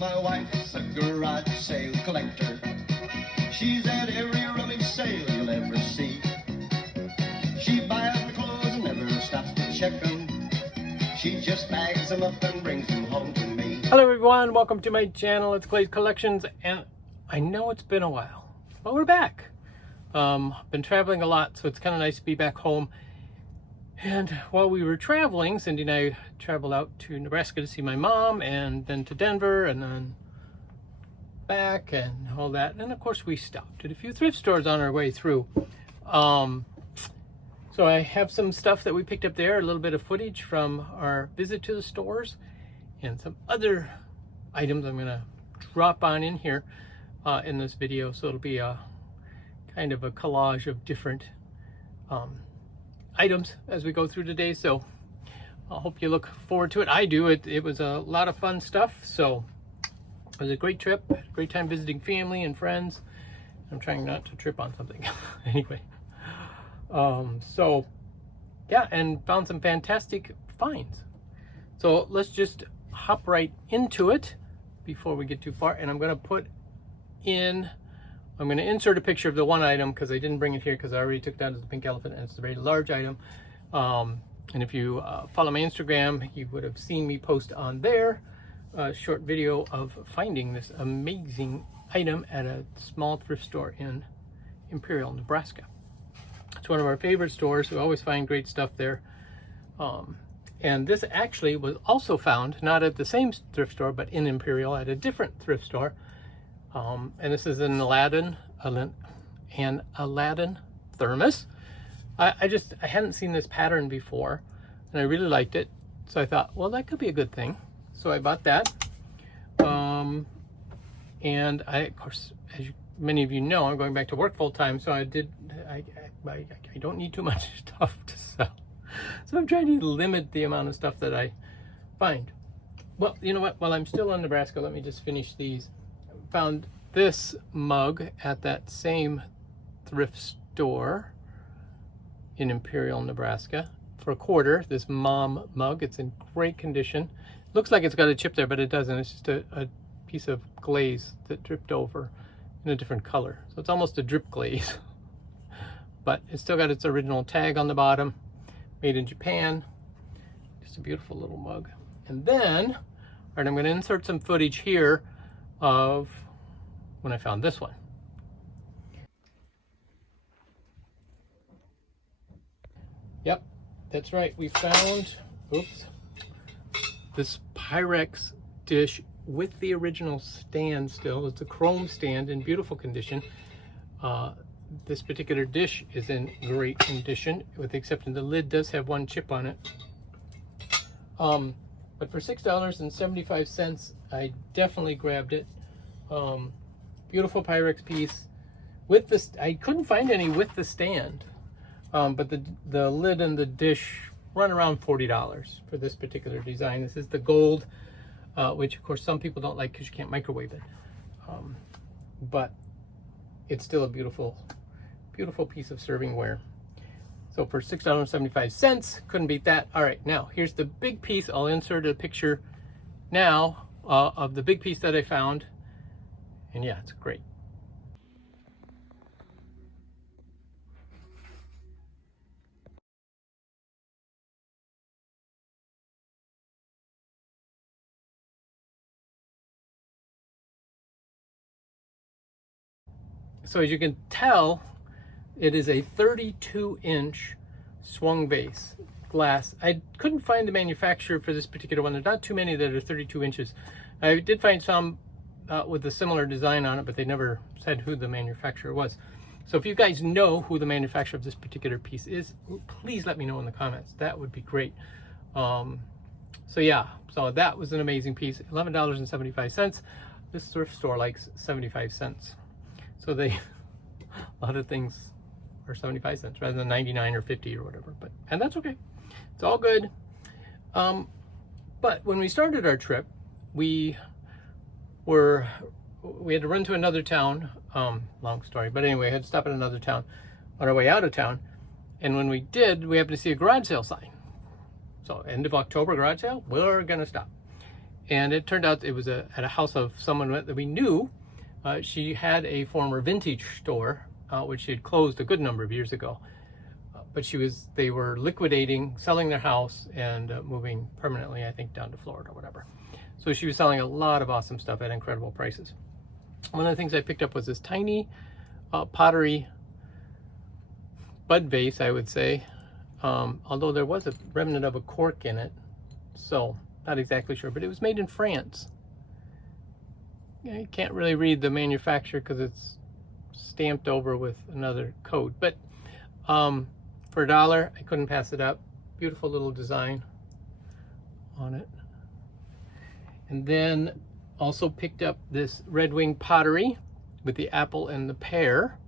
my wife's a garage sale collector. She's at every rummage sale you'll ever see. She buys the clothes and never stops to check them. She just bags them up and brings them home to me. Hello everyone, welcome to my channel. It's Clay's Collections, and I know it's been a while, but we're back. Been traveling a lot, so it's kind of nice to be back home. And while we were traveling, Cindy and I traveled out to Nebraska to see my mom, and then to Denver, and then back, and all that. And of course, we stopped at a few thrift stores on our way through. So I have some stuff that we picked up there, a little bit of footage from our visit to the stores, and some other items I'm going to drop on in here in this video. So it'll be a kind of a collage of different items as we go through today. So I hope you look forward to it. I do. It was a lot of fun stuff. So it was a great trip, great time visiting family and friends. I'm trying not to trip on something. Anyway, so yeah, and found some fantastic finds. So let's just hop right into it before we get too far. And I'm going to insert a picture of the one item because I didn't bring it here because I already took that as the pink elephant, and it's a very large item. And if you follow my Instagram, you would have seen me post on there a short video of finding this amazing item at a small thrift store in Imperial, Nebraska. It's one of our favorite stores. We always find great stuff there. And this actually was also found not at the same thrift store, but in Imperial at a different thrift store. And this is an Aladdin thermos. I hadn't seen this pattern before, and I really liked it. So I thought, well, that could be a good thing. So I bought that. And of course, as many of you know, I'm going back to work full time. So I don't need too much stuff to sell. So I'm trying to limit the amount of stuff that I find. Well, you know what? While I'm still in Nebraska, let me just finish these. Found this mug at that same thrift store in Imperial, Nebraska for $1. This mom mug. It's in great condition. Looks like it's got a chip there, but it doesn't. It's just a piece of glaze that dripped over in a different color. So it's almost a drip glaze. But it's still got its original tag on the bottom. Made in Japan. Just a beautiful little mug. And then, all right, I'm going to insert some footage here of when I found this one. Yep, that's right. We found, this Pyrex dish with the original stand still. It's a chrome stand in beautiful condition. This particular dish is in great condition, with the exception the lid does have one chip on it. But for $6.75, I definitely grabbed it. Beautiful Pyrex piece with this. I couldn't find any with the stand, but the lid and the dish run around $40 for this particular design. This is the gold, which of course some people don't like because you can't microwave it, but it's still a beautiful piece of servingware. So for $6.75, couldn't beat that. All right, now here's the big piece. I'll insert a picture now of the big piece that I found. And yeah, it's great. So as you can tell, it is a 32-inch swung base glass. I couldn't find the manufacturer for this particular one. There's not too many that are 32 inches. I did find some with a similar design on it, but they never said who the manufacturer was. So if you guys know who the manufacturer of this particular piece is, please let me know in the comments. That would be great. So yeah, so that was an amazing piece. $11.75. This thrift store likes 75 cents. So a lot of things are 75 cents rather than 99 or 50 or whatever, and that's okay. It's all good. But when we started our trip, we had to run to another town. Long story, but anyway, I had to stop at another town on our way out of town. And when we did, we happened to see a garage sale sign. So end of October garage sale, we're gonna stop. And it turned out it was at a house of someone that we knew. She had a former vintage store, which she had closed a good number of years ago. But they were liquidating, selling their house, and moving permanently, I think, down to Florida or whatever. So she was selling a lot of awesome stuff at incredible prices. One of the things I picked up was this tiny pottery bud vase, I would say, although there was a remnant of a cork in it, so not exactly sure, but it was made in France. You can't really read the manufacturer because it's stamped over with another code, but for $1, I couldn't pass it up. Beautiful little design on it. And then also picked up this Red Wing pottery with the apple and the pear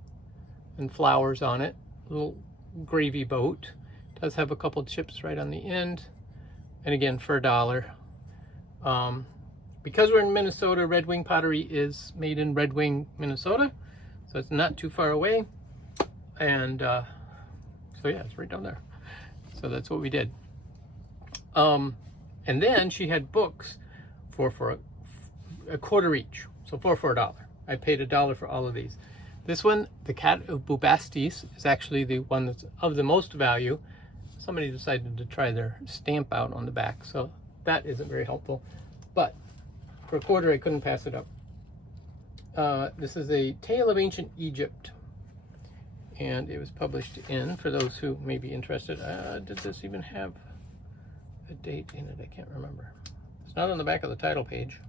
and flowers on it. Little gravy boat. Does have a couple chips right on the end. And again, for $1. Because we're in Minnesota, Red Wing pottery is made in Red Wing, Minnesota. So it's not too far away. And so yeah, it's right down there. So that's what we did. And then she had books for a quarter each. So for $1. I paid $1 for all of these. This one, The Cat of Bubastis, is actually the one that's of the most value. Somebody decided to try their stamp out on the back, so that isn't very helpful. But for $1, I couldn't pass it up. This is a Tale of Ancient Egypt, and it was published in, for those who may be interested, did this even have a date in it? I can't remember. It's not on the back of the title page,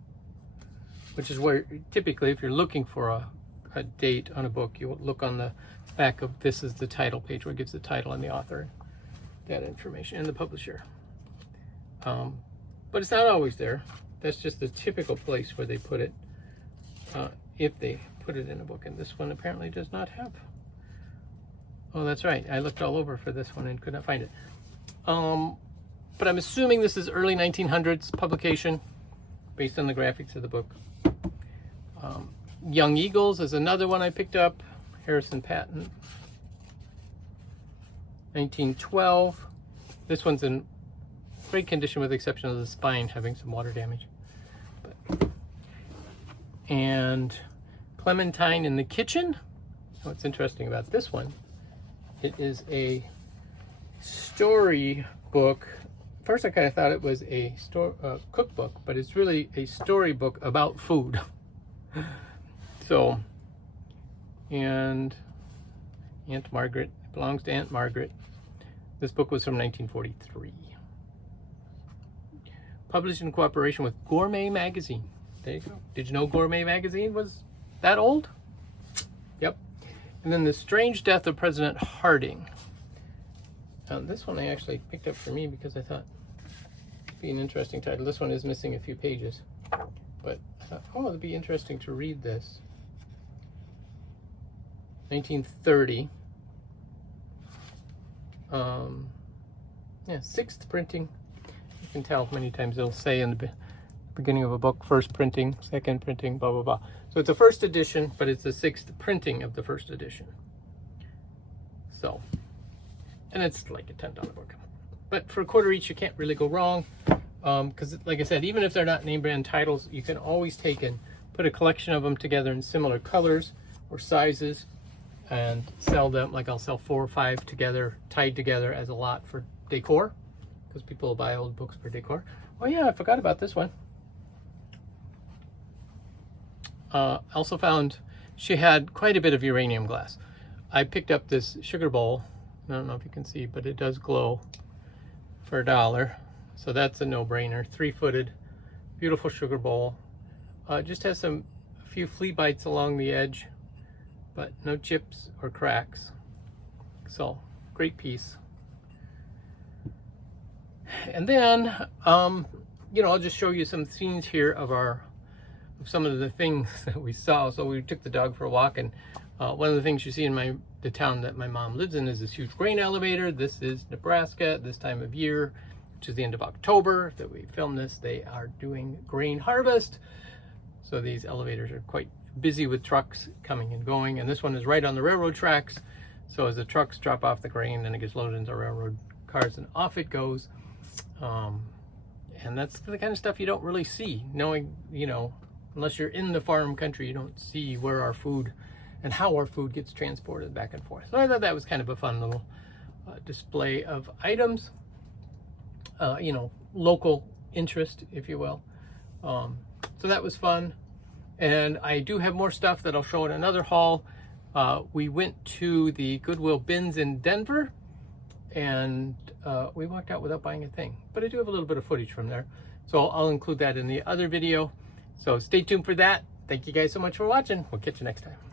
which is where typically if you're looking for a date on a book, you look on the back of this is the title page where it gives the title and the author, that information, and the publisher. But it's not always there. That's just the typical place where they put it, if they put it in a book. And this one apparently does not have. Oh, that's right. I looked all over for this one and could not find it. But I'm assuming this is early 1900s publication based on the graphics of the book. Young Eagles is another one I picked up. Harrison Patton. 1912. This one's in great condition with the exception of the spine having some water damage. And Clementine in the Kitchen. What's interesting about this one, it is a story book. First I kind of thought it was a cookbook, but it's really a storybook about food. So, and Aunt Margaret, it belongs to Aunt Margaret. This book was from 1943. Published in cooperation with Gourmet Magazine. There you go. Did you know Gourmet Magazine was that old? Yep. And then The Strange Death of President Harding. This one I actually picked up for me because I thought it'd be an interesting title. This one is missing a few pages, but I thought, oh, it'd be interesting to read this. 1930. Yeah, 6th printing. You can tell many times it'll say in the beginning of a book, first printing, second printing, blah, blah, blah. So it's a first edition, but it's the 6th printing of the first edition. So, and it's like a $10 book. But for $1 each, you can't really go wrong. Because like I said, even if they're not name brand titles, you can always take and put a collection of them together in similar colors or sizes and sell them. Like I'll sell 4 or 5 together, tied together as a lot for decor, because people will buy old books for decor. Oh yeah, I forgot about this one. Also found she had quite a bit of uranium glass. I picked up this sugar bowl. I don't know if you can see, but it does glow for $1. So that's a no-brainer. 3-footed, beautiful sugar bowl. Just has a few flea bites along the edge, but no chips or cracks. So great piece. And then, I'll just show you some scenes here of some of the things that we saw. So we took the dog for a walk, and one of the things you see in the town that my mom lives in is this huge grain elevator. This is Nebraska at this time of year, which is the end of October that we filmed this. They are doing grain harvest. So these elevators are quite busy with trucks coming and going. And this one is right on the railroad tracks. So as the trucks drop off the grain, then it gets loaded into railroad cars and off it goes. And that's the kind of stuff you don't really see, knowing, you know, unless you're in the farm country, you don't see where our food and how our food gets transported back and forth. So I thought that was kind of a fun little display of items, you know, local interest, if you will. So that was fun. And I do have more stuff that I'll show in another haul. We went to the Goodwill bins in Denver, and we walked out without buying a thing. But I do have a little bit of footage from there. So I'll include that in the other video. So stay tuned for that. Thank you guys so much for watching. We'll catch you next time.